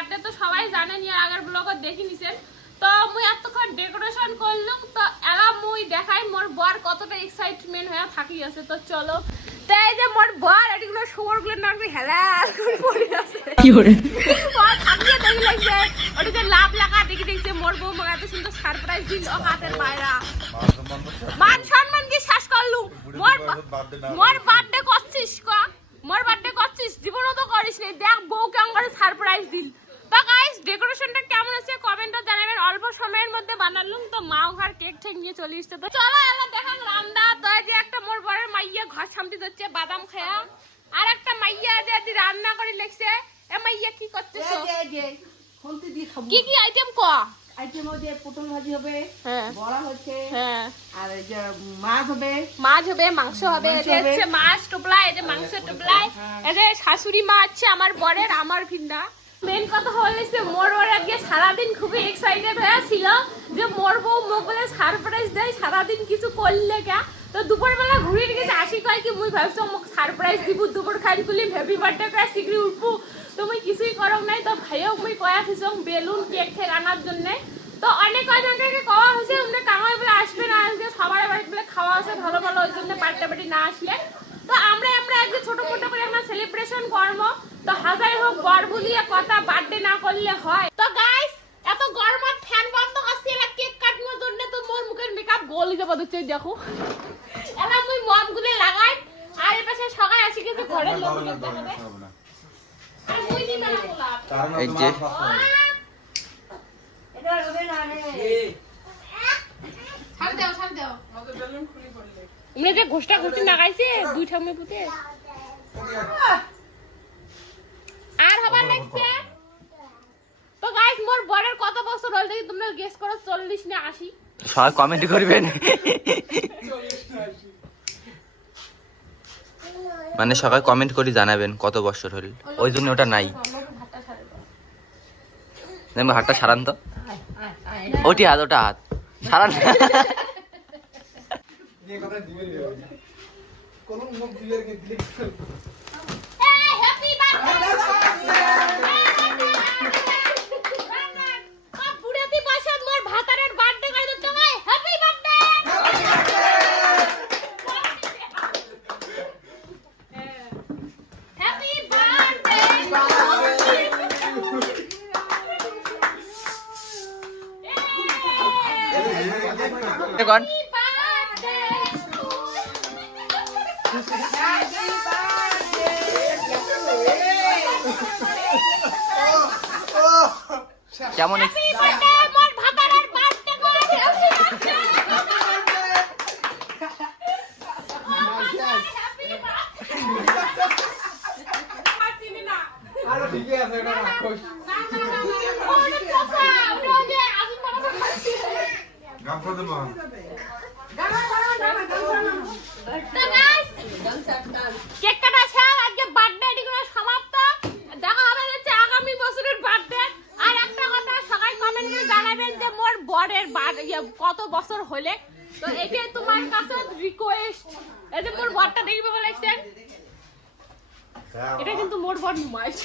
Birthday তো সবাই জানেন এর আগের ব্লগও দেখি নিছেন তো মুই এতক্ষণ ডেকোরেশন করলুম তো এলা মুই দেখাই মোর বর কতটা এক্সাইটমেন্ট হয়ে থাকি আছে। তো চলো তাই যে মোর বর এটিগুলো শোরগুলোর নাম হেলা পড়ে আছে। কি করে? বর থাকিয়ে দেখি লাগছে ওটা যে লাভ লাগা দেখি দেখছে মোর বউ মগা এত সুন্দর সারপ্রাইজ দিল ও হাতের বাইরা মান সম্মান কি শেষ করলু মোর মোর বার্থডে করছিস কো? মোর বার্থডে করছিস? জীবনও তো করিস নি দেখ বউ কেমন করে সারপ্রাইজ দিল। ডেকোরেশনটা কেমন আছে কমেন্টে জানাবেন। অল্প সময়ের মধ্যে বানালুম তো মা ঘর কেক ঠেক নিয়ে চলে এসছে। তো চলো এলা দেখান রান্দা তো যে একটা মোর বড়ের মাইয়া ঘর সামতি দিচ্ছে বাদাম খায়া। আর একটা মাইয়া যে আজ রান্না করে লেখছে এ মাইয়া কি করতেছো? কি কি আইটেম ক? আইটেম হচ্ছে পটল ভাজি হবে হ্যাঁ। বড়া হচ্ছে হ্যাঁ। আর এই যে মাছ হবে। মাছ হবে মাংস হবে যে হবে। হচ্ছে মাছ টোপলাই এই যে মাংস টোপলাই। এই যে শাশুড়ি মা আছে আমার বরের আমার ভিন্না মেন কথা হয়েছে মোর ওর আজকে সারাদিন খুবই এক্সাইটেড হয়ে ছিল যে মোর বউ মোক বলে সারপ্রাইজ দেয়, সারাদিন কিছু করলে কে? তো দুপুরবেলা ঘুরে গেছে আসি কয় কি মুই ভাবছ মোক সারপ্রাইজ দিব, দুপুর খাই তুলি হ্যাপি বার্থডে করে শিগগিরি উঠবো। তুমি কিছুই করো নাই, তো ভাইও মুই কয়া থিসং বেলুন কেক ঠেক আনার জন্যে। তো অনেক কয়জনকে কওয়া হয়েছে উনি কামাই বলে আসবে না, আজকে সবার বাড়ি বলে খাওয়া আছে, ভালো ভালো, ওই জন্য বার্থডে বাড়ি না আসলে। তো আমরা আমরা আজকে ছোট মোটো করে আমরা সেলিব্রেশন করব তো হাজার হোক বর বলিয়ে কথা বার্থডে না করলে হয়। তো গাইস এত গরমত ফ্যান বন্ধ করছি এবার কেক কাটনোর জন্য তো মোর মুখের মেকআপ গলি যাব দিচ্ছে দেখো। এবার মুই মদ গুলে লাগাই আর এ পাশে সবাই আসি গেছে ঘরের লোক দেখাবে আর মুই দিন না গোলাপ। এই যে। এটা হবে না রে ছাড় দাও। ছাড় দাও উনি যে ঘোষটা ঘুষটি লাগাইছে দুই ঠামে পুঁতে। তো গাইস মোর বরের কত বছর হল দেখি তোমরা গেস করো চল্লিশ না আশি? সবাই কমেন্ট করবেন। মানে সবাই কমেন্ট করে জানাবেন কত বছর হল ওই জন্য ওটা নাই। দেখো হাতটা সারান তো। ওটি হাত ওটা হাত। সারান। হ্যাপি কোন কেমন ex- মোর ভাতারের বার্থডে করে গামছা দেবো কেক কাটা শেষ আজকে বার্থডে সমাপ্ত। দেখা হবে হচ্ছে আগামী বছরের বার্থডে আর একটা কথা সবাই কমেন্ট করে জানাবেন যে মোর বরের বার- ইয়ে, কত বছর হলে। তো এটাই তোমার কাছে রিকোয়েস্ট এই যে মোর বরটা দেখবে বলেছেন এটা কিন্তু মোর বর নুমাইশ